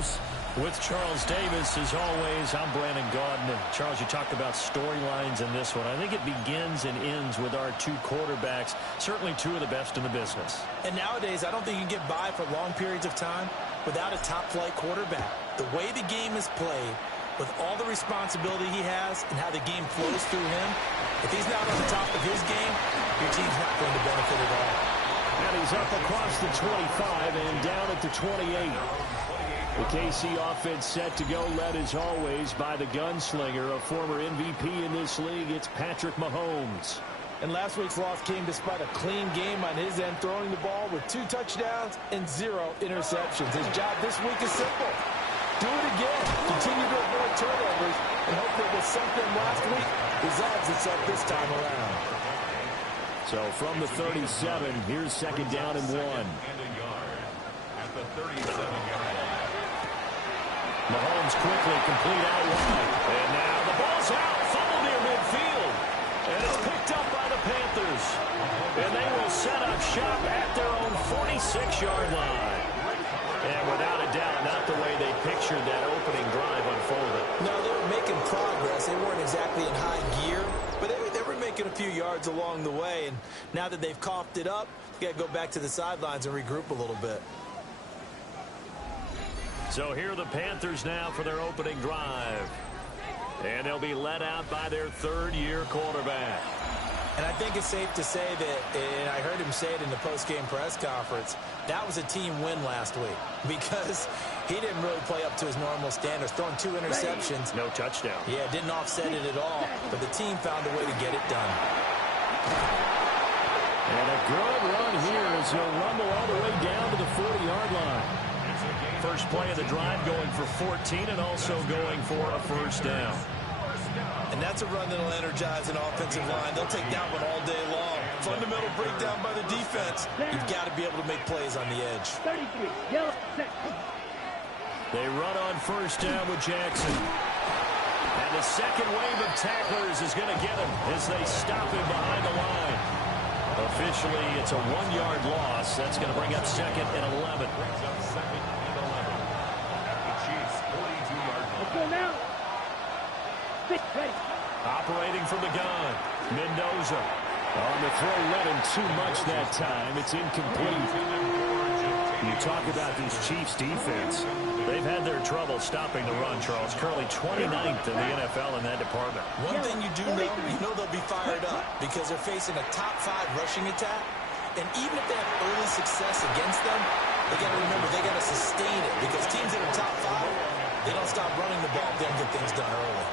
Panthers. With Charles Davis, as always, I'm Brandon Gaudin. Charles, you talked about storylines in this one. I think it begins and ends with our two quarterbacks, certainly two of the best in the business. And nowadays, I don't think you can get by for long periods of time without a top-flight quarterback. The way the game is played, with all the responsibility he has and how the game flows through him, if he's not on the top of his game, your team's not going to benefit at all. And he's up across the 25 and down at the 28. The KC offense set to go, led as always by the gunslinger, a former MVP in this league. It's Patrick Mahomes. And last week's loss came despite a clean game on his end, throwing the ball with 2 touchdowns and 0 interceptions. His job this week is simple. Do it again. Continue to avoid turnovers and hope that with something last week resolves itself this time around. So from the 37, here's second down and 1. At the 37-yard line. Mahomes quickly complete out wide. And now the ball's out. Fumble near midfield. And it's picked up by the Panthers. And they will set up shop at their own 46-yard line. And without a doubt, not the way they pictured that opening drive unfolded. No, they were making progress. They weren't exactly in high gear, but they were making a few yards along the way. And now that they've coughed it up, you got to go back to the sidelines and regroup a little bit. So here are the Panthers now for their opening drive. And they'll be led out by their third-year quarterback. And I think it's safe to say that, and I heard him say it in the post-game press conference, that was a team win last week because he didn't really play up to his normal standards, throwing 2 interceptions. No touchdown. Yeah, didn't offset it at all, but the team found a way to get it done. And a good run here as he'll rumble all the way down to the 40-yard line. First play of the drive going for 14 and also going for a first down. And that's a run that'll energize an offensive line. They'll take that one all day long. Fundamental breakdown by the defense. You've got to be able to make plays on the edge. 33, yellow, set. They run on first down with Jackson. And the second wave of tacklers is going to get him as they stop him behind the line. Officially, it's a 1-yard loss. That's going to bring up second and 11. Let's go now. Ready. Operating from the gun. Mendoza. On the throw, let him too much that time. It's incomplete. You talk about this Chiefs defense. They've had their trouble stopping the run, Charles. Currently 29th in the NFL in that department. One thing you do know, you know they'll be fired up because they're facing a top 5 rushing attack. And even if they have early success against them, they got to remember they got to sustain it because teams that are top 5, they don't stop running the ball if they don't get things done early.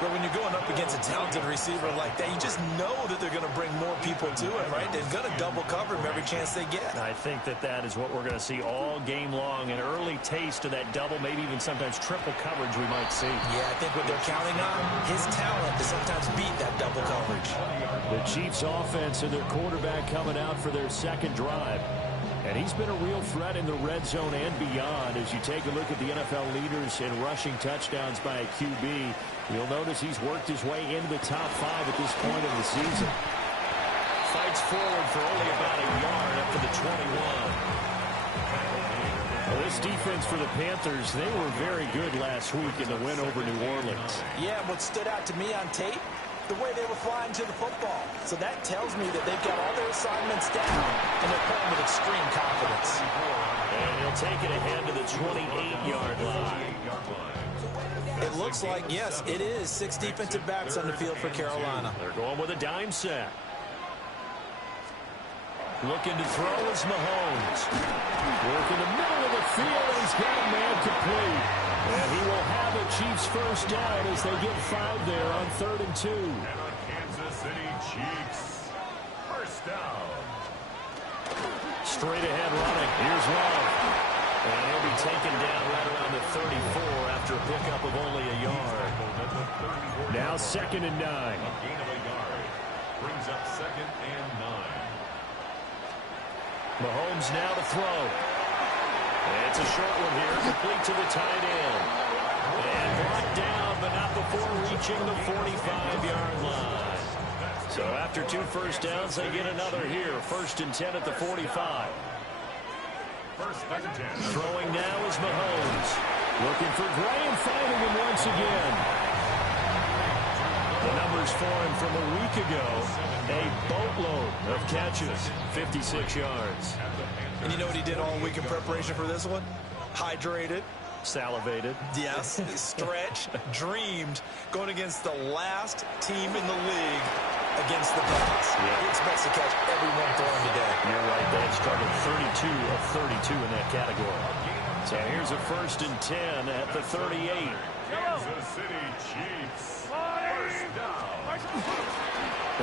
But when you're going up against a talented receiver like that, you just know that they're going to bring more people to him, right? They're going to double cover him every chance they get. I think that is what we're going to see all game long. An early taste of that double, maybe even sometimes triple coverage we might see. Yeah, I think what they're counting on, his talent to sometimes beat that double coverage. The Chiefs offense and their quarterback coming out for their second drive. And he's been a real threat in the red zone and beyond. As you take a look at the NFL leaders in rushing touchdowns by a QB, you'll notice he's worked his way into the top 5 at this point of the season. Fights forward for only about a yard up to the 21. Well, this defense for the Panthers, they were very good last week in the win over New Orleans. Yeah, what stood out to me on tape, the way they were flying to the football. So that tells me that they've got all their assignments down, and they're playing with extreme confidence. And he'll take it ahead to the 28-yard line. It looks like, yes, it is 6 defensive backs on the field for Carolina. They're going with a dime set. Looking to throw is Mahomes. Working the middle of the field, and he's got a man complete. And he will have a Chiefs first down as they get 5 there on 3rd and 2. And a Kansas City Chiefs first down. Straight ahead running. Here's Love. And he'll be taken down right around the 34 after a pickup of only a yard. Now 2nd and 9. A gain of a yard brings up 2nd and 9. Mahomes now to throw. It's a short one here, complete to the tight end. And brought down, but not before reaching the 45-yard line. So after 2 first downs, they get another here. 1st and 10 at the 45. First and 10. Throwing now is Mahomes. Looking for Gray and finding him once again. The numbers for him from a week ago, a boatload of catches, 56 yards. And you know what he did all week in preparation for this one? Hydrated. Salivated. Yes, stretched, dreamed, going against the last team in the league against the pass. Yeah. He expects to catch every one thrown today. You're right, they struggled 32 of 32 in that category. So here's a 1st and 10 at the 38. Kansas City Chiefs. First down.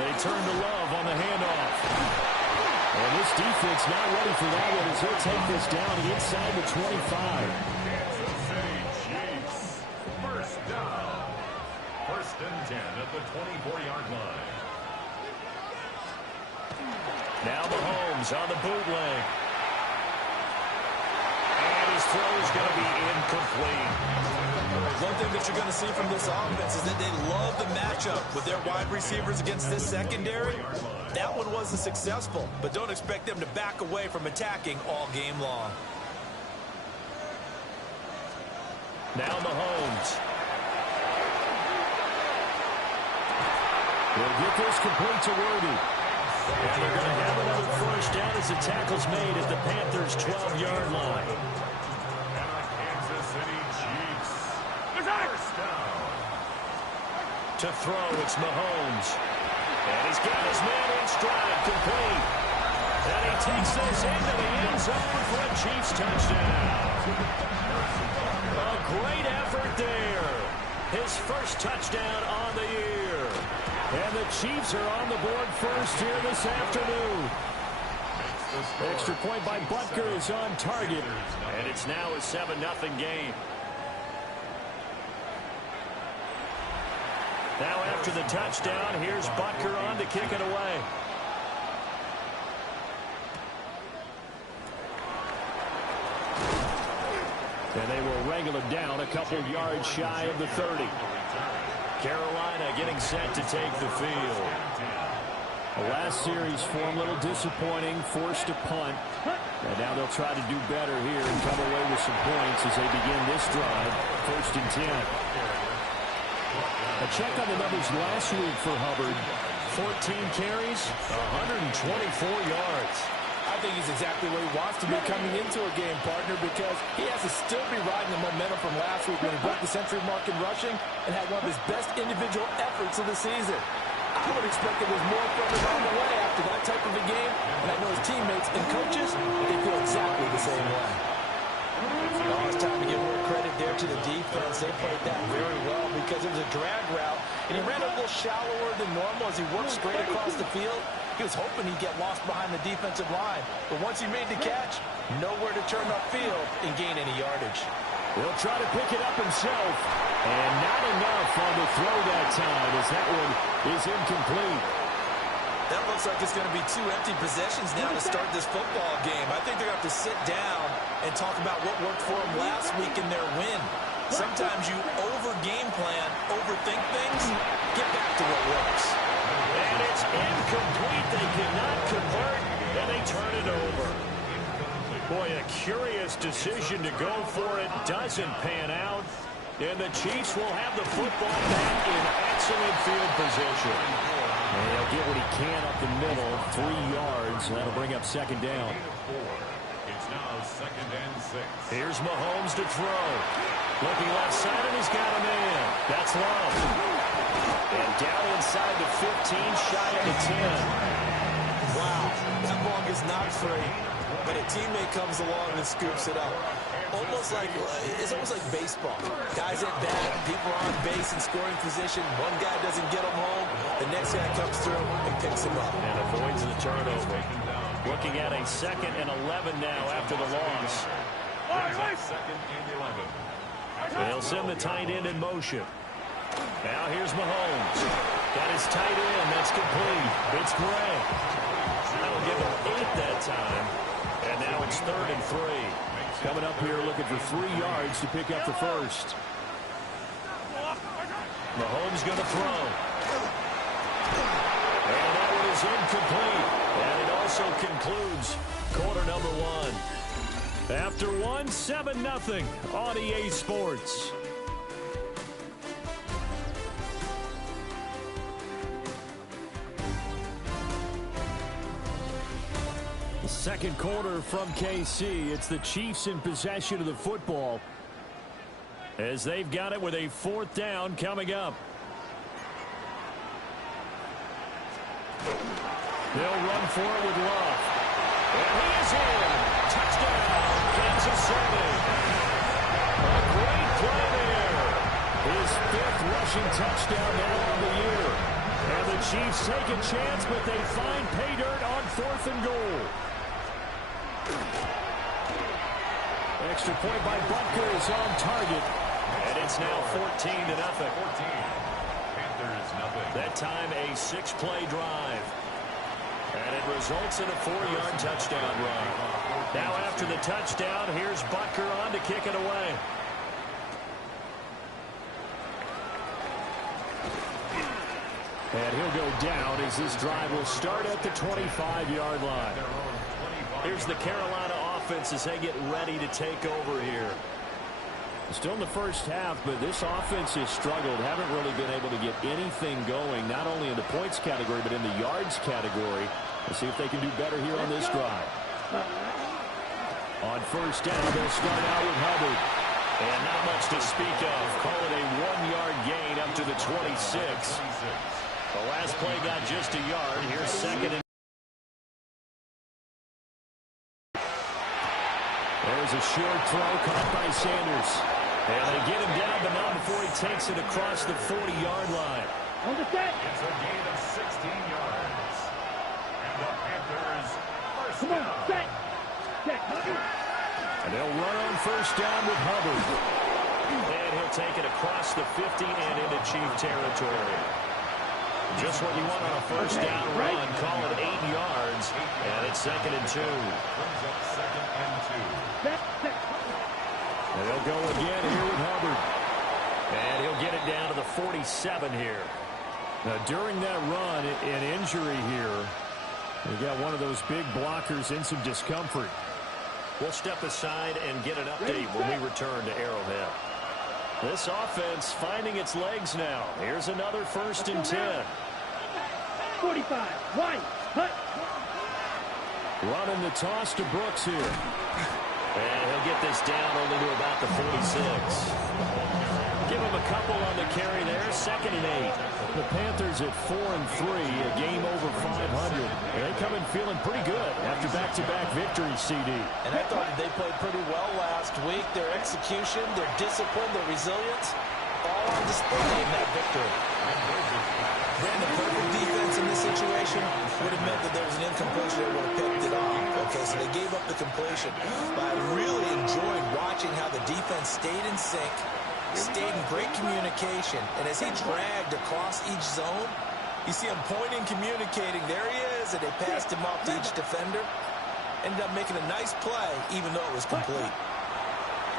They turn to Love on the handoff. And this defense not ready for that one as he'll take this down inside the 25. First down. 1st and 10 at the 24-yard line. Now Mahomes on the bootleg. And his throw is going to be incomplete. One thing that you're going to see from this offense is that they love the matchup with their wide receivers against this secondary. That one wasn't successful, but don't expect them to back away from attacking all game long. Now Mahomes. Will get this complete to Worthy. And they're going to have another 1st down as the tackle's made at the Panthers' 12-yard line. And the Kansas City Chiefs. First down. To throw, it's Mahomes. And he's got his man in stride, complete. And he takes this into the end zone for a Chiefs touchdown. A great effort there. His 1st touchdown on the year. And the Chiefs are on the board first here this afternoon. Extra point by Butker is on target. And it's now a 7-0 game. Now after the touchdown, here's Butker on to kick it away. And they will wrangle it down a couple yards shy of the 30. Carolina getting set to take the field. The last series for them, a little disappointing, forced a punt. And now they'll try to do better here and come away with some points as they begin this drive. 1st and 10. A check on the numbers last week for Hubbard. 14 carries, 124 yards. I think he's exactly where he wants to be coming into a game, partner, because he has to still be riding the momentum from last week when he broke the century mark in rushing and had one of his best individual efforts of the season. I would expect that there's more from him on the way after that type of a game, and I know his teammates and coaches, they feel exactly the same way. Oh, it's time to give more credit there to the defense. They played that very well because it was a drag route, and he ran a little shallower than normal as he worked straight across the field. He was hoping he'd get lost behind the defensive line, but once he made the catch, nowhere to turn upfield and gain any yardage. He'll try to pick it up himself, and not enough on the throw that time as that one is incomplete. That looks like it's going to be 2 empty possessions now to start this football game. I think they're going to have to sit down and talk about what worked for them last week in their win. Sometimes you over-game plan, overthink things, get back to what works. And it's incomplete. They cannot convert, and they turn it over. Boy, a curious decision to go for it. Doesn't pan out. And the Chiefs will have the football back in excellent field position. And he'll get what he can up the middle, 3 yards. And that'll bring up 2nd down. It's now 2nd and 6. Here's Mahomes to throw. Looking left side, and he's got a man. That's Love. And down inside the 15, shy of the 10. Wow, that ball gets knocked free, but a teammate comes along and scoops it up. It's almost like baseball. Guys at bat, people are on base in scoring position. One guy doesn't get him home. The next guy comes through and picks him up. And avoids the turnover. Looking at a 2nd and 11 now after the loss. 2nd and 11. They'll send the tight end in motion. Now here's Mahomes. Got his tight end. That's complete. It's Gray. That'll give him 8 that time. And now it's 3rd and 3. Coming up here looking for 3 yards to pick up the 1st. Mahomes going to throw. And that one is incomplete. And it also concludes quarter number 1. After one, 7-0 on EA Sports. Second quarter from KC. It's the Chiefs in possession of the football as they've got it with a 4th down coming up. They'll run for it with Love. And he is in. Touchdown, Kansas City. A great play there. His 5th rushing touchdown now on the year. And the Chiefs take a chance, but they find pay dirt on 4th and goal. Extra point by Butker is on target. And it's now 14-0. Panthers nothing. That time a 6-play drive. And it results in a 4-yard touchdown run. Now after the touchdown, here's Butker on to kick it away. And he'll go down as this drive will start at the 25-yard line. Here's the Carolina offense as they get ready to take over here. Still in the first half, but this offense has struggled. Haven't really been able to get anything going, not only in the points category, but in the yards category. Let's see if they can do better here on this drive. On first down, they'll start out with Hubbard. And not much to speak of. Call it a 1-yard gain up to the 26. The last play got just a yard. Here's second and there's a short throw caught by Sanders. And they get him down, but not before he takes it across the 40-yard line. On the set. It's a gain of 16 yards. And the Panthers first Come on, down. set. Set. And they'll run on first down with Hubbard. And he'll take it across the 50 and into Chief territory. Just what you want on a first down run. Call it 8 yards. And it's 2nd and 2. Brings up 2nd and 2. Set. Set. And they'll go again here with Hubbard. And he'll get it down to the 47 here. Now, during that run, an injury here. We got one of those big blockers in some discomfort. We'll step aside and get an update when we return to Arrowhead. This offense finding its legs now. Here's another 1st and 10. 45. Right. Hut. Running the toss to Brooks here. And he'll get this down only to about the 46. Give him a couple on the carry there. 2nd and 8. The Panthers at 4-3, a game over 500. And they come in feeling pretty good after back-to-back victories, CD. And I thought they played pretty well last week. Their execution, their discipline, their resilience, all on display in that victory. Brandon, perfect defense in this situation would have meant that there was an incompletion that would have picked it off. Okay, so they gave up the completion. But I really enjoyed watching how the defense stayed in sync, stayed in great communication, and as he dragged across each zone, you see him pointing, communicating. There he is, and they passed him off to each defender. Ended up making a nice play, even though it was complete.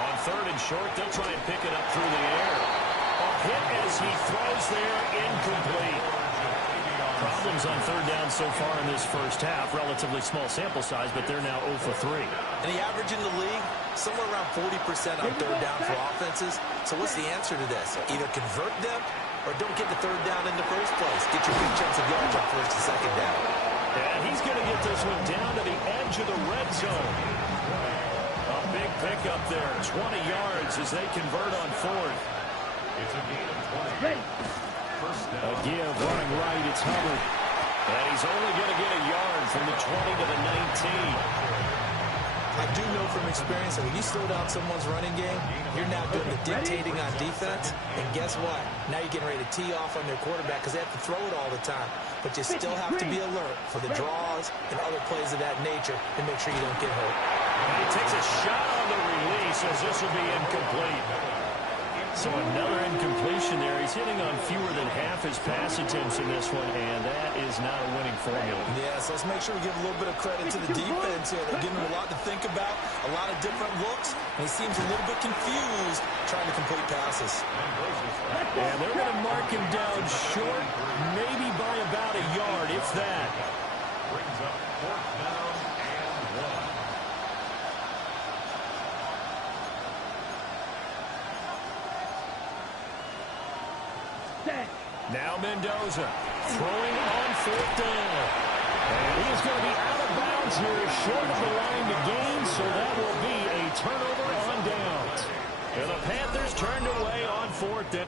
On 3rd and short, they'll try and pick it up through the air. A hit as he throws there, incomplete. Problems on 3rd down so far in this first half. Relatively small sample size, but they're now 0 for 3. And the average in the league, somewhere around 40% on 3rd down for offenses. So what's the answer to this? Either convert them or don't get the 3rd down in the first place. Get your big chunks of yards on 1st and 2nd down. And he's going to get this one down to the edge of the red zone. A big pickup there. 20 yards as they convert on 4th. It's a gain of 20. Ready. First A down. give running right. It's Hubbard. And he's only going to get a yard from the 20 to the 19. I do know from experience that when you slow down someone's running game, you're now doing the dictating on defense. And guess what? Now you're getting ready to tee off on their quarterback because they have to throw it all the time. But you still have to be alert for the draws and other plays of that nature and make sure you don't get hurt. And he takes a shot on the release as this will be incomplete. So another incompletion there. He's hitting on fewer than half his pass attempts in this one, and that is not a winning formula. Yeah, so let's make sure we give a little bit of credit to the defense here. They're giving him a lot to think about, a lot of different looks, and he seems a little bit confused trying to complete passes. And they're going to mark him down short, maybe by about a yard, if that. Brings up 4th down and 1. Set. Now Mendoza throwing on 4th down. And he is going to be out of bounds here, short of the line to gain, so that will be a turnover on downs. And the Panthers turned away on 4th down.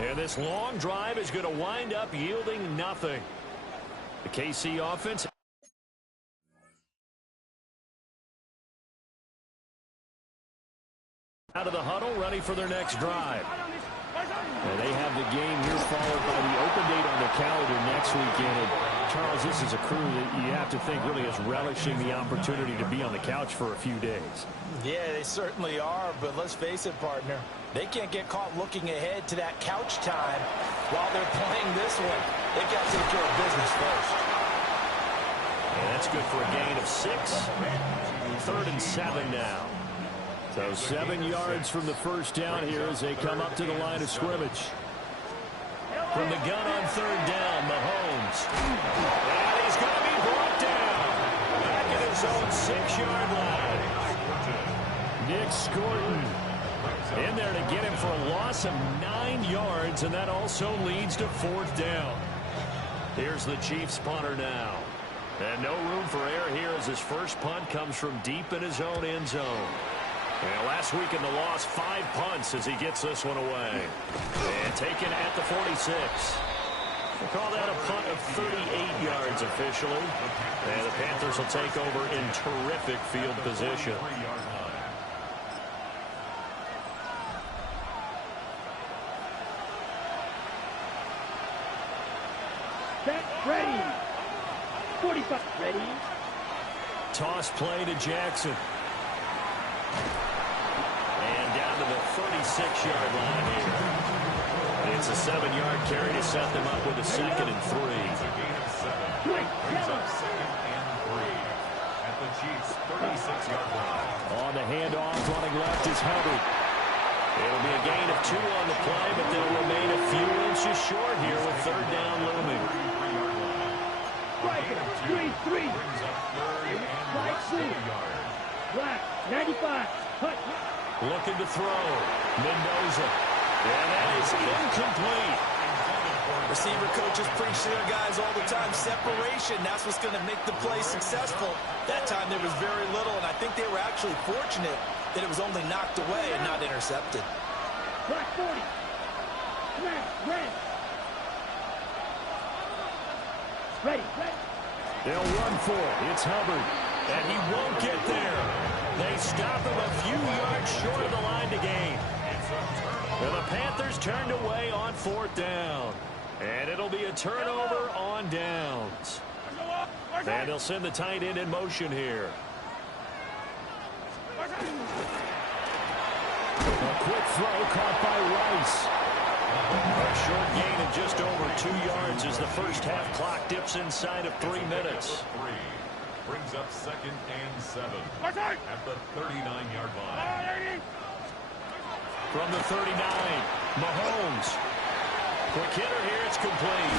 And this long drive is going to wind up yielding nothing. The KC offense out of the huddle, ready for their next drive. And they have the game here followed by the open date on the calendar next weekend. And Charles, this is a crew that you have to think really is relishing the opportunity to be on the couch for a few days. Yeah, they certainly are, but let's face it, partner. They can't get caught looking ahead to that couch time while they're playing this one. They've got to take care of business first. And that's good for a gain of 6. 3rd and 7 now. So 7 yards from the first down here as they come up to the line of scrimmage. From the gun on 3rd down, Mahomes. And he's going to be brought down. Back at his own 6-yard line. Nick Scorton in there to get him for a loss of 9 yards, and that also leads to 4th down. Here's the Chiefs punter now. And no room for error here as his first punt comes from deep in his own end zone. And last week in the loss, 5 punts as he gets this one away. And taken at the 46. We'll call that a punt of 38 yards officially. And the Panthers will take over in terrific field position. Set. Ready. 45. Ready. Toss play to Jackson. And down to the 36-yard line here. It's a 7-yard carry to set them up with a 2nd and 3. At the Chiefs' 36-yard line. On the handoff, running left is Hubbard. It'll be a gain of 2 on the play, but they'll remain a few inches short here with 3rd down looming. 3-3. Brings up third and Right less through. than a yard. Black, 95. Hut. Looking to throw. Mendoza. And that is incomplete. Receiver coaches preach to their guys all the time. Separation, that's what's going to make the play successful. That time there was very little, and I think they were actually fortunate that it was only knocked away and not intercepted. Black 40. Smash, red. Ready. They'll run for it. It's Hubbard. And he won't get there. They stop him a few yards short of the line to gain. And the Panthers turned away on 4th down. And it'll be a turnover on downs. And they'll send the tight end in motion here. A quick throw caught by Rice. A short gain of just over 2 yards as the first half clock dips inside of 3 minutes. Brings up 2nd and 7 at the 39-yard line. From the 39, Mahomes. Quick hitter here, it's complete.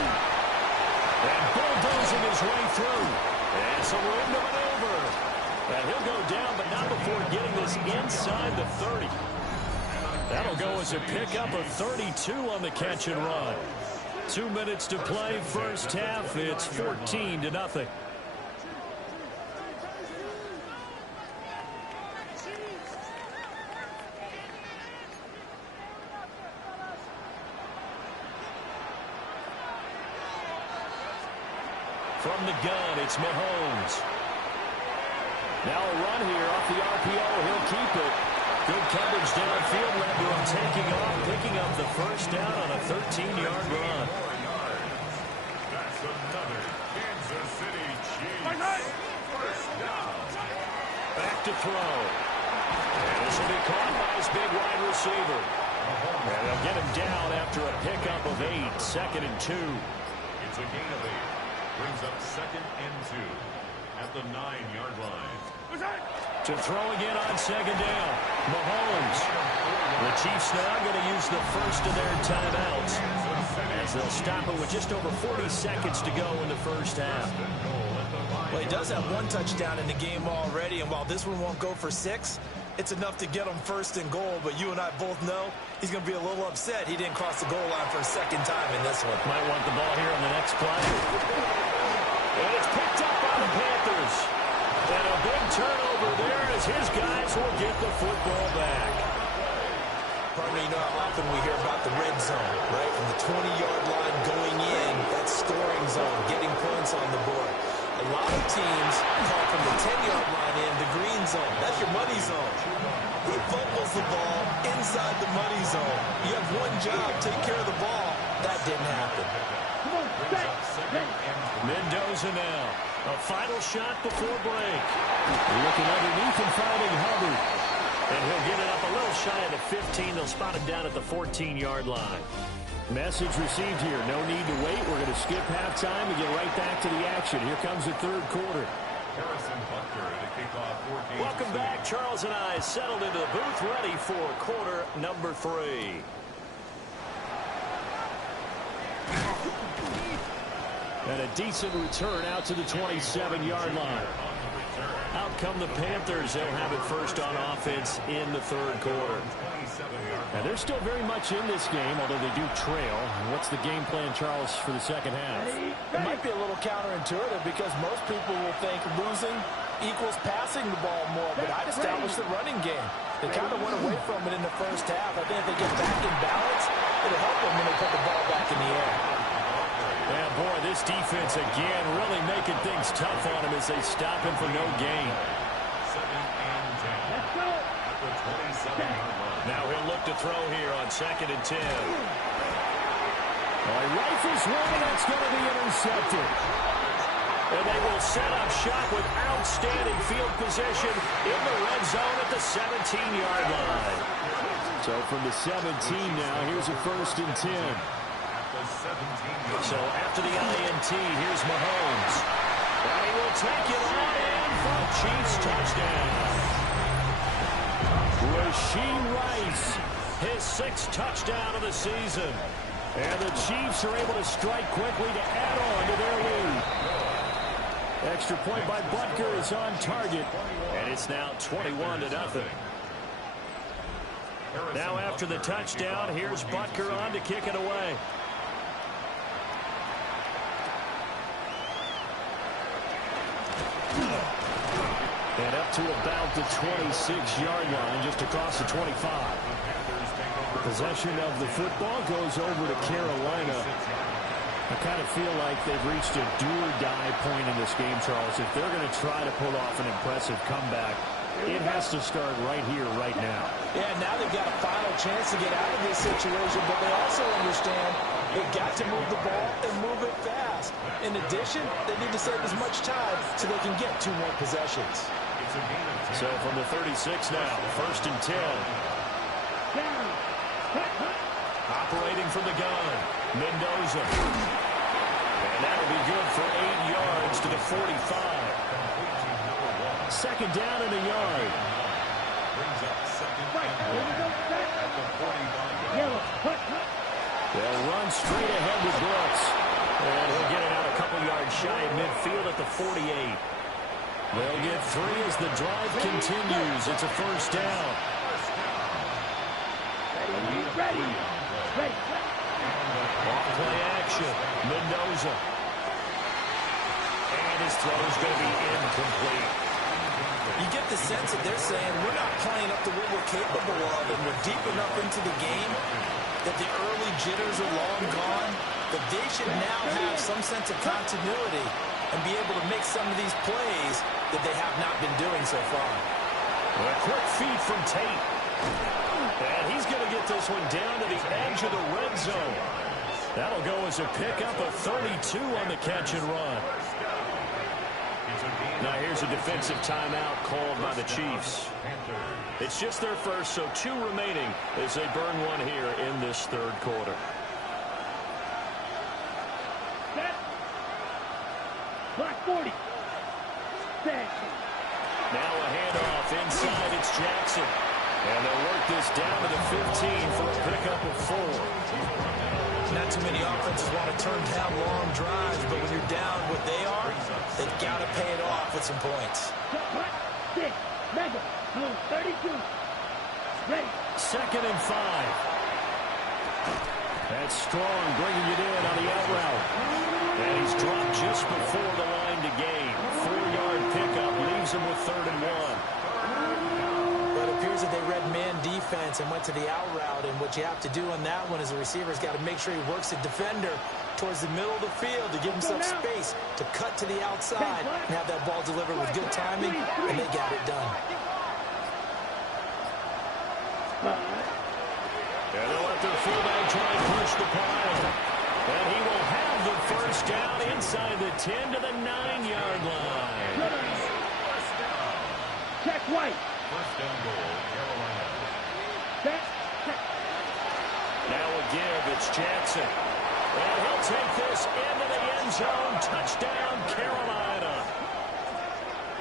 And bulldozing his way through. And some room to maneuver. And he'll go down, but not before getting this inside the 30. That'll go as a pickup of 32 on the catch and run. 2 minutes to play, first half. It's 14-0. From the gun, it's Mahomes. Now a run here off the RPO. He'll keep it. Good coverage downfield. Led to him taking off, picking up the first down on a 13-yard run. That's another Kansas City Chiefs first down. Back to throw. And this will be caught by his big wide receiver. And they'll get him down after a pickup of 8. 2nd and 2. It's a gain of 8. Brings up 2nd and 2 at the 9-yard line. To throw again on 2nd down. Mahomes. The Chiefs now going to use the first of their timeouts as they'll stop it with just over 40 seconds to go in the first half. Well, he does have 1 touchdown in the game already, and while this one won't go for 6, it's enough to get him 1st and goal. But you and I both know he's going to be a little upset he didn't cross the goal line for a 2nd time in this one. Might want the ball here on the next play. And it's picked up by the Panthers. And a big turnover there as his guys will get the football back. Partner, you know how often we hear about the red zone, right? From the 20-yard line going in, that scoring zone, getting points on the board. A lot of teams call from the 10-yard line in the green zone. That's your money zone. He fumbles the ball inside the money zone. You have one job, take care of the ball. That didn't happen. Mendoza now. A final shot before break. Looking underneath and finding Hubbard. And he'll get it up a little shy of the 15. They'll spot him down at the 14-yard line. Message received here. No need to wait. We're going to skip halftime and get right back to the action. Here comes the third quarter. Harrison Butker to kick off for Kansas Welcome City. back. Charles and I settled into the booth ready for quarter number 3. And a decent return out to the 27-yard line. Out come the Panthers. They'll have it first on offense in the third quarter. Now, they're still very much in this game, although they do trail. What's the game plan, Charles, for the second half? It might be a little counterintuitive because most people will think losing equals passing the ball more, but I'd establish the running game. They kind of went away from it in the first half. I think if they get back in balance, it'll help them when they put the ball back in the air. Yeah, boy, this defense again really making things tough on him as they stop him for no gain. 2nd and 10 at the 27-yard line. Now he'll look to throw here on 2nd and 10. Well, he rifles one, that's going to be intercepted. And they will set up shop with outstanding field position in the red zone at the 17-yard line. So from the 17 now, here's a 1st and 10. So after the INT, here's Mahomes. And he will take it on in for a Chiefs touchdown. Rasheed Rice, his 6th touchdown of the season. And the Chiefs are able to strike quickly to add on to their lead. Extra point by Butker is on target, and it's now 21-0. Now after the touchdown, here's Butker on to kick it away. And up to about the 26-yard line, just across the 25. Possession of the football goes over to Carolina. I kind of feel like they've reached a do-or-die point in this game, Charles. If they're going to try to pull off an impressive comeback, it has to start right here, right now. Yeah, now they've got a final chance to get out of this situation, but they also understand they've got to move the ball and move it fast. In addition, they need to save as much time so they can get 2 more possessions. So from the 36 now, 1st and 10. Operating from the gun, Mendoza. And that'll be good for 8 yards to the 45. 2nd down and a yard. They'll run straight ahead with Brooks. And he'll get it out a couple yards shy of midfield at the 48. They'll get 3 as the drive continues. It's a 1st down. Ready. Off play action. Mendoza. And his throw is going to be incomplete. You get the sense that they're saying we're not playing up to what we're capable of, and we're deep enough into the game that the early jitters are long gone, that they should now have some sense of continuity and be able to make some of these plays that they have not been doing so far. A quick feed from Tate. And he's going to get this one down to the edge of the red zone. That'll go as a pickup of 32 on the catch and run. Now here's a defensive timeout called by the Chiefs. It's just their first, so 2 remaining as they burn one here in this 3rd quarter. Set. Block 40. Set. Now a handoff inside. It's Jackson. And they'll work this down to the 15 for a pickup of 4. Not too many offenses want to turn down long drives, but when you're down what they are, they've got to pay it off with some points. 6. Mega. 32. Ready. 2nd and 5. That's Strong bringing it in on the out route. And he's dropped just before the line to gain. 4-yard pickup leaves him with 3rd and 1. But it appears that they read man defense and went to the out route, and what you have to do on that one is the receiver's got to make sure he works the defender towards the middle of the field to give himself space to cut to the outside and have that ball delivered with good timing, and they got it done. And they'll let their fullback try and push the pile. And he will have the 1st down inside the 10 to the 9-yard line. Check White. 1st down goal, Carolina. Set. Now a give, it's Jackson. And he'll take this into the end zone. Touchdown, Carolina.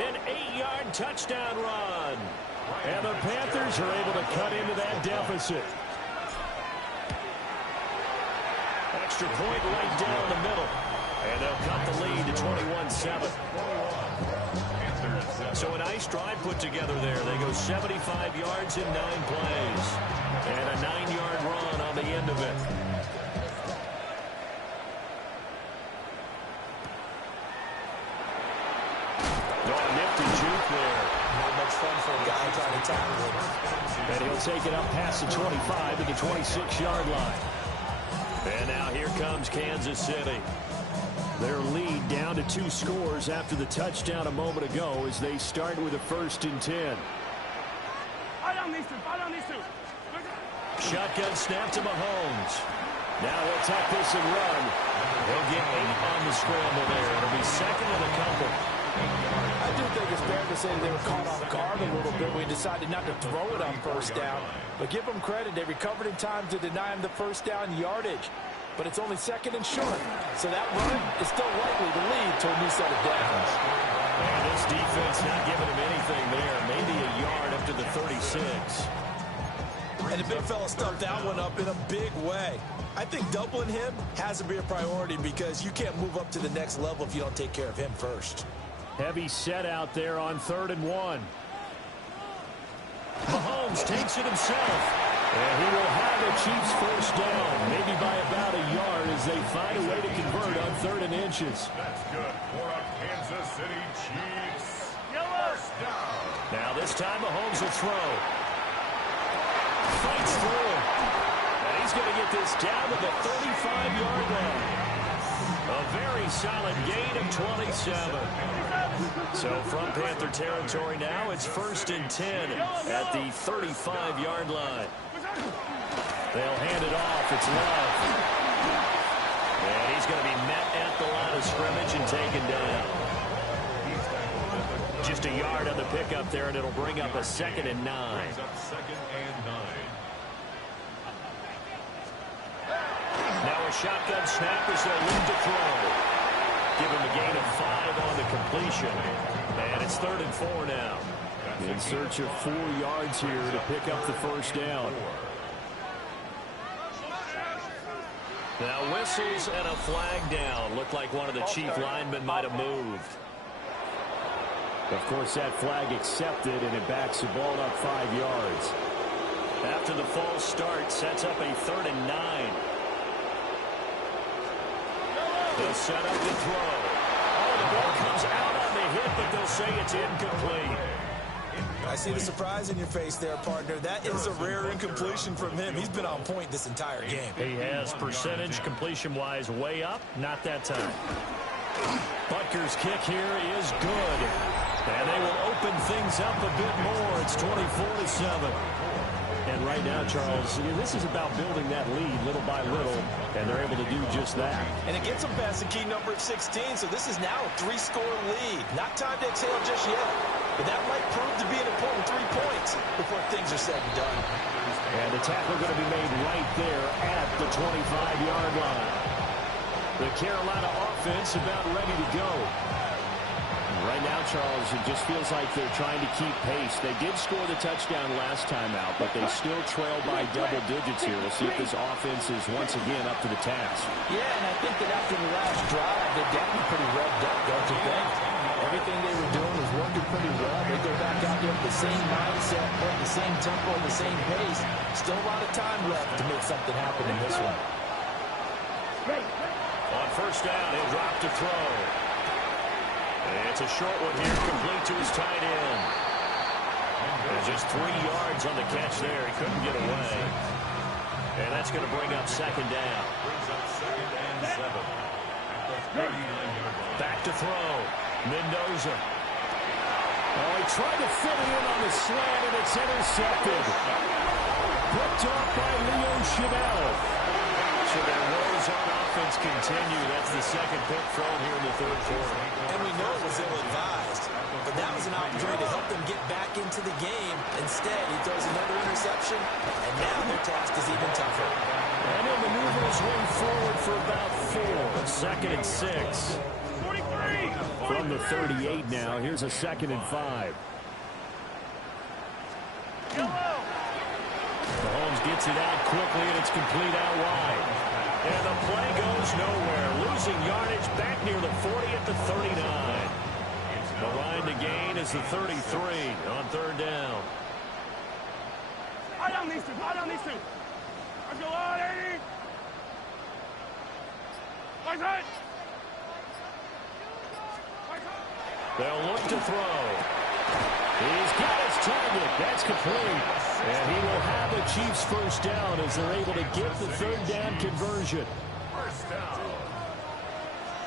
An 8-yard touchdown run. And the Panthers are able to cut into that deficit. Extra point right down the middle. And they'll cut the lead to 21-7. So a nice drive put together there. They go 75 yards in 9 plays. And a 9-yard run on the end of it. Nifty juke there. Not much fun for a guy trying to tackle him. And he'll take it up past the 25 to the 26-yard line. And now here comes Kansas City. Their lead down to 2 scores after the touchdown a moment ago as they start with a 1st and 10. Shotgun snap to Mahomes. Now he'll tuck this and run. He'll get 8 on the scramble there. It'll be 2nd and a couple. I do think it's fair to say that they were caught off guard a little bit. We decided not to throw it on 1st down. But give them credit. They recovered in time to deny him the 1st down yardage. But it's only 2nd and short. So that run is still likely to lead to a new set of downs. And this defense not giving him anything there. Maybe a yard up to the 36. And the big fella stuffed that one up in a big way. I think doubling him has to be a priority because you can't move up to the next level if you don't take care of him first. Heavy set out there on 3rd and 1. Mahomes takes it himself. And he will have the Chiefs first down, maybe by about a yard as they find a way to convert on 3rd and inches. That's good for a Kansas City Chiefs. First down. Now this time Mahomes will throw. Fights through. And he's going to get this down to the 35-yard line. A very solid gain of 27. So from Panther territory now, it's 1st and 10 at the 35-yard line. They'll hand it off. It's Love. And he's going to be met at the line of scrimmage and taken down. Just a yard on the pickup there, and it'll bring up a 2nd and 9. Now a shotgun snap as they'll look to throw. Give him a gain of 5 on the completion. And it's 3rd and 4 now. In search of 4 yards here to pick up the first down. Now whistles and a flag down. Looked like one of the Chief linemen might have moved. Of course, that flag accepted, and it backs the ball up 5 yards. After the false start, sets up a 3rd and 9. They'll set up the throw. Oh, the ball comes out on the hit, but they'll say it's incomplete. I see the surprise in your face there, partner. That is a rare incompletion from him. He's been on point this entire game. He has percentage completion-wise way up. Not that time. Butker's kick here is good. And they will open things up a bit more. It's 24-7. And right now, Charles, this is about building that lead little by little, and they're able to do just that. And it gets them past the key number of 16, so this is now a 3-score lead. Not time to exhale just yet, but that might prove to be an important 3 points before things are said and done. And the tackle going to be made right there at the 25-yard line. The Carolina offense about ready to go. Right now, Charles, it just feels like they're trying to keep pace. They did score the touchdown last time out, but they still trail by double digits here. We'll see if this offense is once again up to the task. Yeah, and I think that after the last drive, they're definitely pretty revved up, don't you think? Everything they were doing was working pretty well. They go back out there with the same mindset, playing the same tempo, the same pace. Still a lot of time left to make something happen in this one. On first down, he'll drop to throw. It's a short one here, complete to his tight end. And just 3 yards on the catch there. He couldn't get away. And that's going to bring up 2nd down. Brings up 2nd and 7 at the 39-yard line. Back to throw. Mendoza. Oh, he tried to fit it in on the slant, and it's intercepted. Picked off by Leo Chenal. So their woes on offense continue. That's the 2nd pick thrown here in the 3rd quarter. And we know it was ill-advised, but that was an opportunity to help them get back into the game. Instead, he throws another interception, and now their task is even tougher. And he'll maneuver his way forward for about 4. 2nd and 6. From the 38 now, here's a 2nd and 5. Mahomes gets it out quickly, and it's complete out wide. And the play goes nowhere. Losing yardage back near the 40 at the 39. The line to gain is the 33 on 3rd down. I don't need to. Let's go on, 80. They'll look to throw. He's got his target. That's complete. And he will have the Chiefs first down as they're able to get the 3rd down conversion. First down.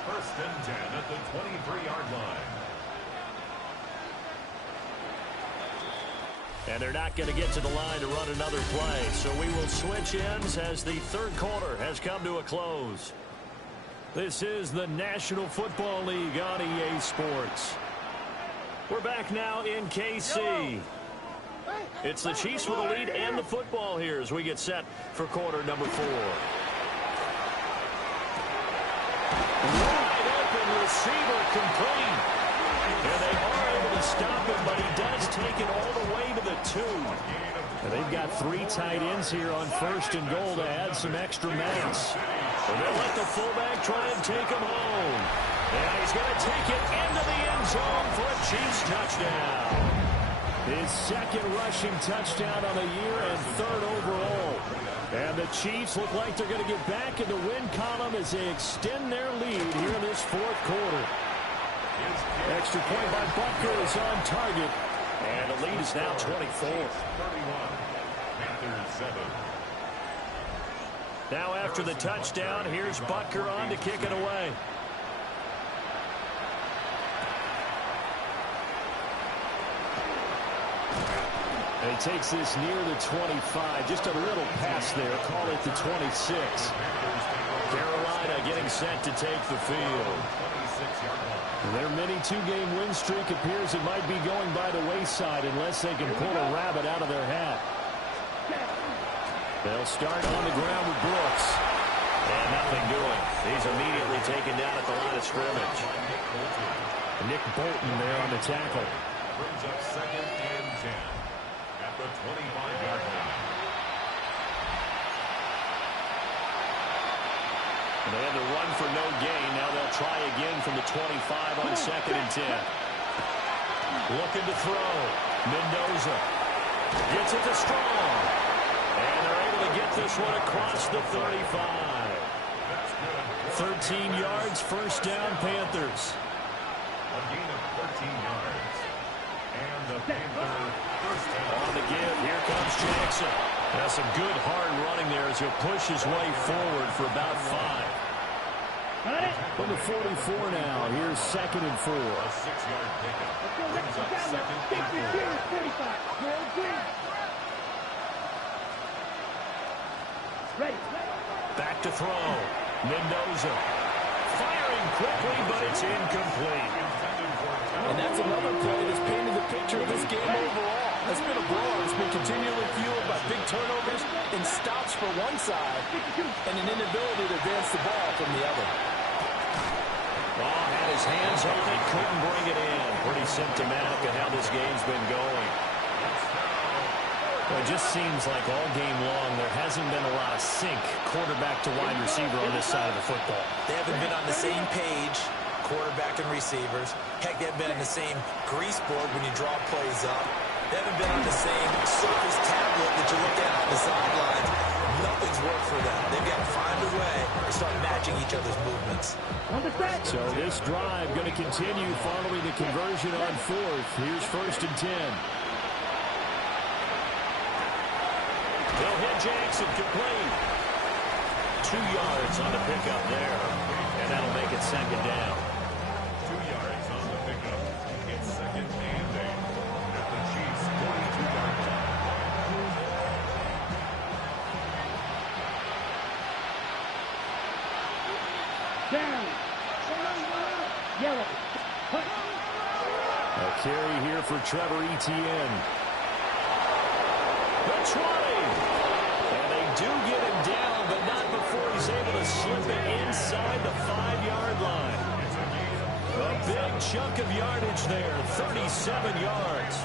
1st and 10 at the 23-yard line. And they're not going to get to the line to run another play. So we will switch ends as the 3rd quarter has come to a close. This is the National Football League on EA Sports. We're back now in KC. It's the Chiefs with the lead and the football here as we get set for quarter number 4. Wide open receiver complete. And they are able to stop him, but he does take it all the way to the 2. And they've got 3 tight ends here on 1st and goal to add some extra mass. And they'll let the fullback try and take him home. And he's going to take it into the end end zone for a Chiefs touchdown. His second rushing touchdown on the year and third overall. And the Chiefs look like they're going to get back in the win column as they extend their lead here in this fourth quarter. Extra point by Butker is on target. And the lead is now 24. 31. Panthers 7. Now after the touchdown, here's Butker on to kick it away. And he takes this near the 25. Just a little pass there. Call it the 26. Carolina getting set to take the field. Their mini two-game win streak appears it might be going by the wayside unless they can pull a rabbit out of their hat. They'll start on the ground with Brooks. And nothing doing. He's immediately taken down at the line of scrimmage. Nick Bolton there on the tackle. Brings up 2nd and 10 at the 25-yard line. They had to run for no gain. Now they'll try again from the 25 on 2nd and 10. Looking to throw. Mendoza gets it to Strong. And they're able to get this one across the 35. 13 yards, first down, Panthers. A gain of 13 yards. And the Panther first down. On the give, here comes Jackson. That's some good hard running there as he'll push his way forward for about 5. From the 44 now, here's 2nd and 4. A 6-yard pickup. Brings up 2nd and 4. Back to throw. Mendoza. Firing quickly, but it's incomplete. And that's another play that's painted the picture of this game overall. It's been a blowout. It's been continually fueled by big turnovers and stops for one side and an inability to advance the ball from the other. Ball had his hands on it, couldn't bring it in. Pretty symptomatic of how this game's been going. Well, it just seems like all game long there hasn't been a lot of sync quarterback to wide receiver on this side of the football. They haven't been on the same page, quarterback and receivers. Heck, they haven't been on the same grease board when you draw plays up. They haven't been on the same Surface tablet that you look at on the sidelines. Nothing's worked for them. They've got to find a way to start matching each other's movements. So this drive going to continue following the conversion on 4th. Here's 1st and 10. They'll hit Jackson complete. 2 yards on the pickup there. And that'll make it 2nd down. 2 yards on the pickup. It's 2nd and 8 at the Chiefs' 42-yard line. A carry here for Trevor Etienne. The 20. And they do get him down, but not before he's able to slip it inside the 5-yard line. A big chunk of yardage there, 37 yards.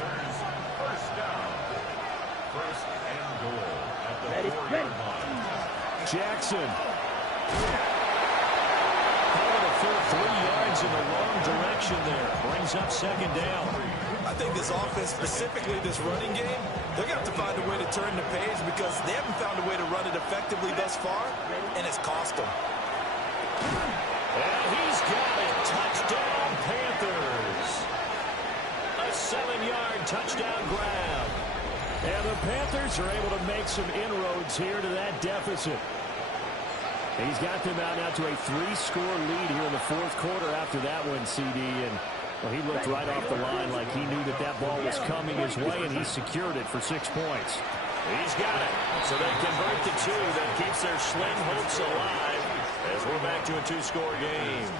First down. First and goal at the 4-yard line. Jackson. Having a full 3 yards in the wrong direction there. Brings up 2nd down. I think this offense, specifically this running game, they're going to have to find a way to turn the page because they haven't found a way to run it effectively thus far, and it's cost them. And he's got it. Touchdown, Panthers. A 7-yard touchdown grab. And the Panthers are able to make some inroads here to that deficit. He's got them out now to a 3-score lead here in the 4th quarter after that one, CD. And well, he looked right off the line like he knew that that ball was coming his way, and he secured it for 6 points. He's got it. So they convert the 2 that keeps their slim hopes alive as we're back to a 2-score game.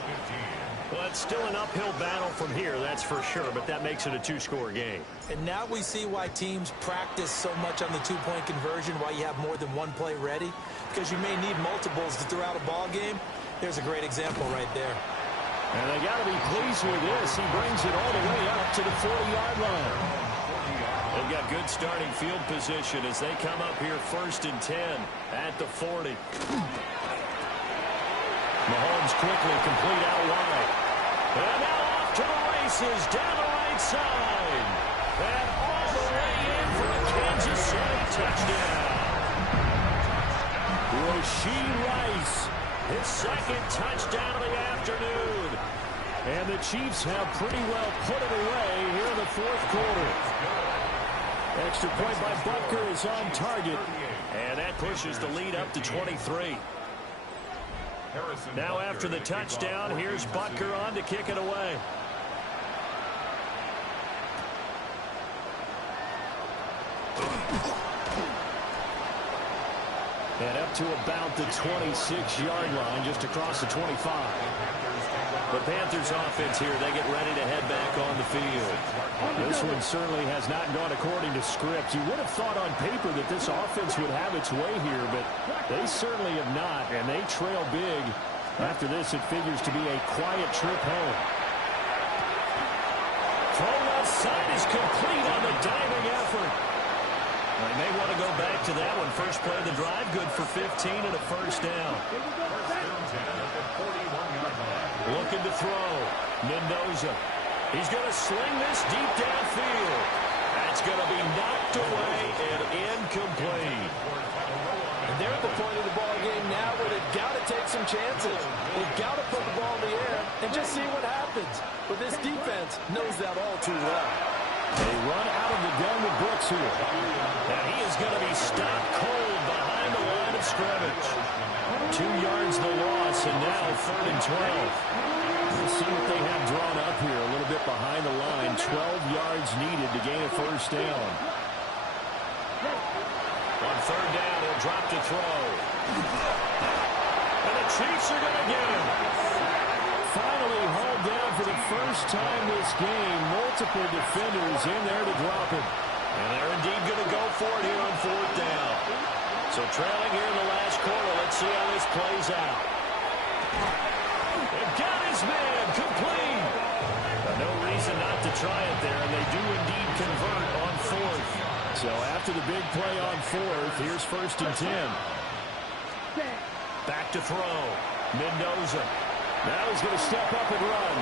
Well, it's still an uphill battle from here, that's for sure, but that makes it a 2-score game. And now we see why teams practice so much on the 2-point conversion, why you have more than one play ready, because you may need multiples to throw out a ball game. There's a great example right there. And they got to be pleased with this. He brings it all the way up to the 40-yard line. They've got good starting field position as they come up here 1st and 10 at the 40. Mahomes quickly complete out wide. And now off to the races down the right side. And all the way in for a Kansas City touchdown. Rashee Rice, his second touchdown of the afternoon. And the Chiefs have pretty well put it away here in the fourth quarter. Extra point by Butker is on target. And that pushes the lead up to 23. Now after the touchdown, here's Butker on to kick it away. And up to about the 26-yard line, just across the 25. The Panthers offense here, they get ready to head back on the field. This one certainly has not gone according to script. You would have thought on paper that this offense would have its way here, but they certainly have not, and they trail big. After this, it figures to be a quiet trip home. Throw left side is complete on the diving effort. They may want to go back to that one. First play of the drive, good for 15 and a first down. Looking to throw. Mendoza. He's going to sling this deep downfield. That's going to be knocked away and incomplete. And they're at the point of the ball game now where they've got to take some chances. They've got to put the ball in the air and just see what happens. But this defense knows that all too well. They run out of the gun with Brooks here. And he is going to be stopped cold behind the line of scrimmage. 2 yards the loss, and now 3rd and 12. We'll see what they have drawn up here a little bit behind the line. 12 yards needed to gain a first down. On 3rd down, he'll drop to throw. And the Chiefs are going to get him. Finally hauled down for the first time this game. Multiple defenders in there to drop him. And they're indeed going to go for it here on 4th down. So trailing here in the last quarter. Let's see how this plays out. They've got his man complete. No reason not to try it there, and they do indeed convert on 4th. So after the big play on 4th, here's 1st and 10. Back to throw. Mendoza. Now he's going to step up and run.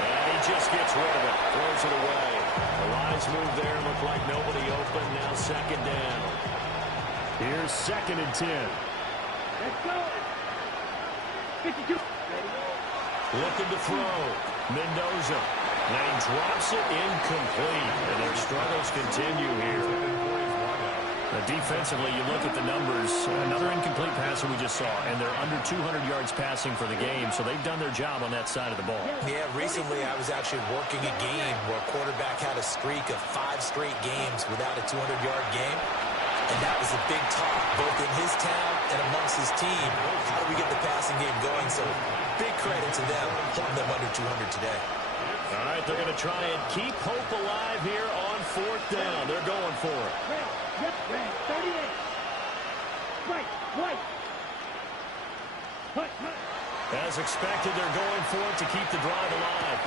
And he just gets rid of it. Throws it away. The lines move there. Look like nobody open. Now 2nd down. Here's 2nd and 10. Let's go. 52. Looking to throw. Mendoza. Now he drops it incomplete. And their struggles continue here. Defensively, you look at the numbers. Another incomplete passer we just saw, and they're under 200 yards passing for the game, so they've done their job on that side of the ball. Yeah, recently I was actually working a game where a quarterback had a streak of 5 straight games without a 200-yard game, and that was a big talk, both in his town and amongst his team. How do we get the passing game going? So big credit to them, holding them under 200 today. All right, they're going to try and keep hope alive here on 4th down. They're going for it. Yep, 38. Right. As expected, they're going for it to keep the drive alive.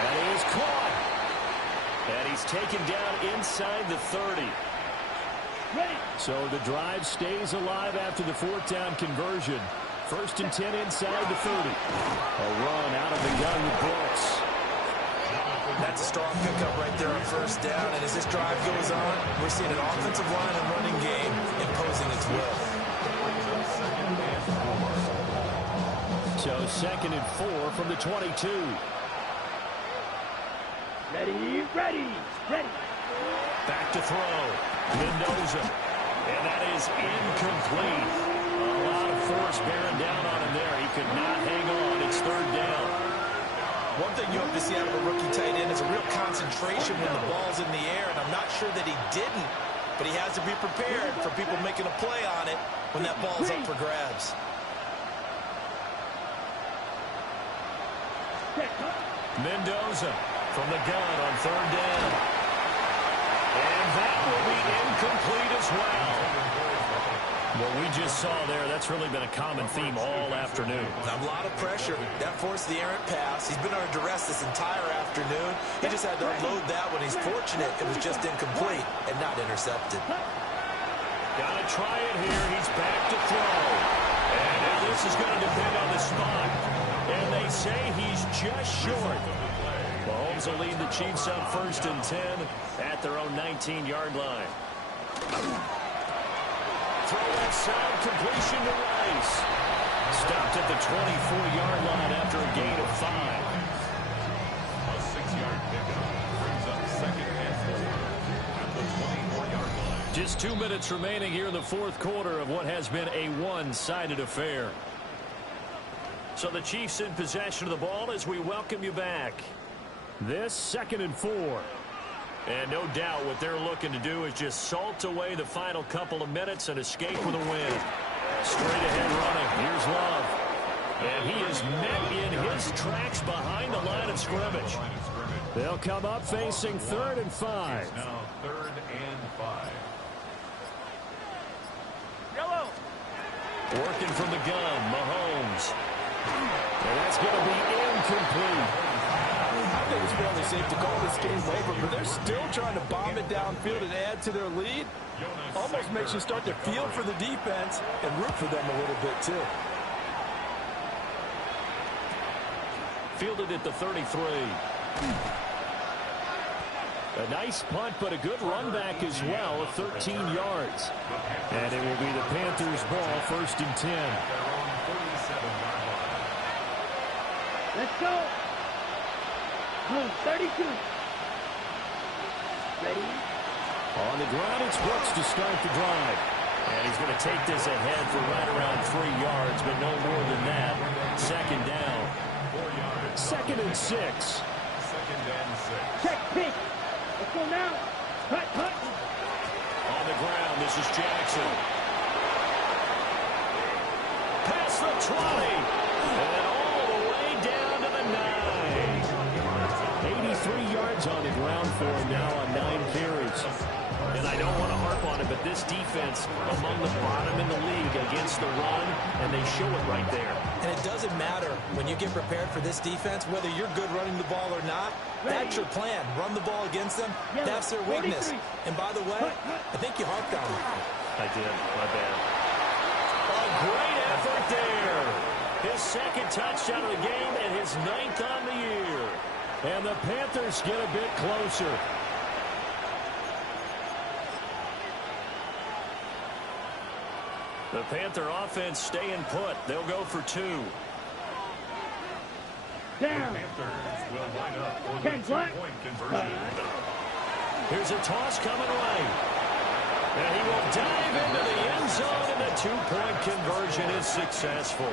And he is caught. And he's taken down inside the 30. Ready. So the drive stays alive after the 4th down conversion. 1st and 10 inside the 30. A run out of the gun with Brooks. That's a strong pickup right there on 1st down. And as this drive goes on, we're seeing an offensive line and running game imposing its will. So 2nd and 4 from the 22. Ready. Back to throw. Mendoza. And that is incomplete. A lot of force bearing down on him there. He could not hang on. It's 3rd down. One thing you hope to see out of a rookie tight end is a real concentration when the ball's in the air, and I'm not sure that he didn't, but he has to be prepared for people making a play on it when that ball's up for grabs. Mendoza from the gun on 3rd down. And that will be incomplete as well. What we just saw there, that's really been a common theme all afternoon. A lot of pressure. That forced the errant pass. He's been under duress this entire afternoon. He just had to unload that one. He's fortunate it was just incomplete and not intercepted. Got to try it here. He's back to throw. And this is going to depend on the spot. And they say he's just short. Well, Bengals will lead the Chiefs up 1st and 10 at their own 19-yard line. Throw inside, completion to Rice. Stopped at the 24-yard line after a gain of 5. A 6-yard pickup brings up 2nd and 4 at the 24-yard line. Just 2 minutes remaining here in the fourth quarter of what has been a one-sided affair. So the Chiefs in possession of the ball as we welcome you back. This 2nd and 4. And no doubt what they're looking to do is just salt away the final couple of minutes and escape with a win. Straight ahead running. Here's Love. And he is met in his tracks behind the line of scrimmage. They'll come up facing 3rd and 5. Now 3rd and 5. Yellow. Working from the gun, Mahomes. And that's going to be incomplete. I think it's fairly safe to call this game over, but they're still trying to bomb it downfield and add to their lead. Almost makes you start to feel for the defense and root for them a little bit, too. Fielded at the 33. A nice punt, but a good run back as well of 13 yards. And it will be the Panthers' ball, 1st and 10. Let's go. 32. Ready? On the ground, it's Brooks to start the drive. And he's going to take this ahead for right around 3 yards, but no more than that. 2nd down. 2nd and 6. 2nd and 6. Check, pick. Let's go now. Cut, cut. On the ground, this is Jackson. Past the 20. And all the way down to the 9. 83 yards on the ground for him now on 9 carries. And I don't want to harp on it, but this defense among the bottom in the league against the run, and they show it right there. And it doesn't matter when you get prepared for this defense, whether you're good running the ball or not, that's your plan. Run the ball against them, that's their weakness. And by the way, I think you harped on it. I did, my bad. A great effort there. His 2nd touchdown of the game and his 9th on the year. And the Panthers get a bit closer. The Panther offense staying put. They'll go for 2. Down. Panthers will line up for the 2-point conversion. Here's a toss coming right. And he will dive into the end zone, and the 2-point conversion is successful.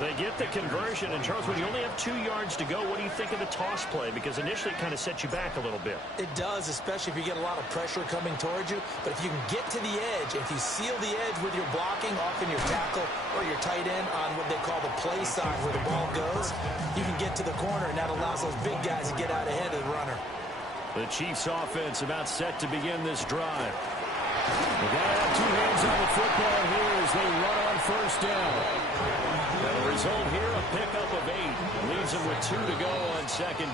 They get the conversion, and Charles, when you only have 2 yards to go, what do you think of the toss play? Because initially it kind of sets you back a little bit. It does, especially if you get a lot of pressure coming towards you. But if you can get to the edge, if you seal the edge with your blocking, often your tackle or your tight end on what they call the play side where the ball goes, you can get to the corner, and that allows those big guys to get out ahead of the runner. The Chiefs offense about set to begin this drive. They gotta have 2 hands on the football here as they run on 1st down. And the result here, a pickup of 8. Leaves them with 2 to go on 2nd down.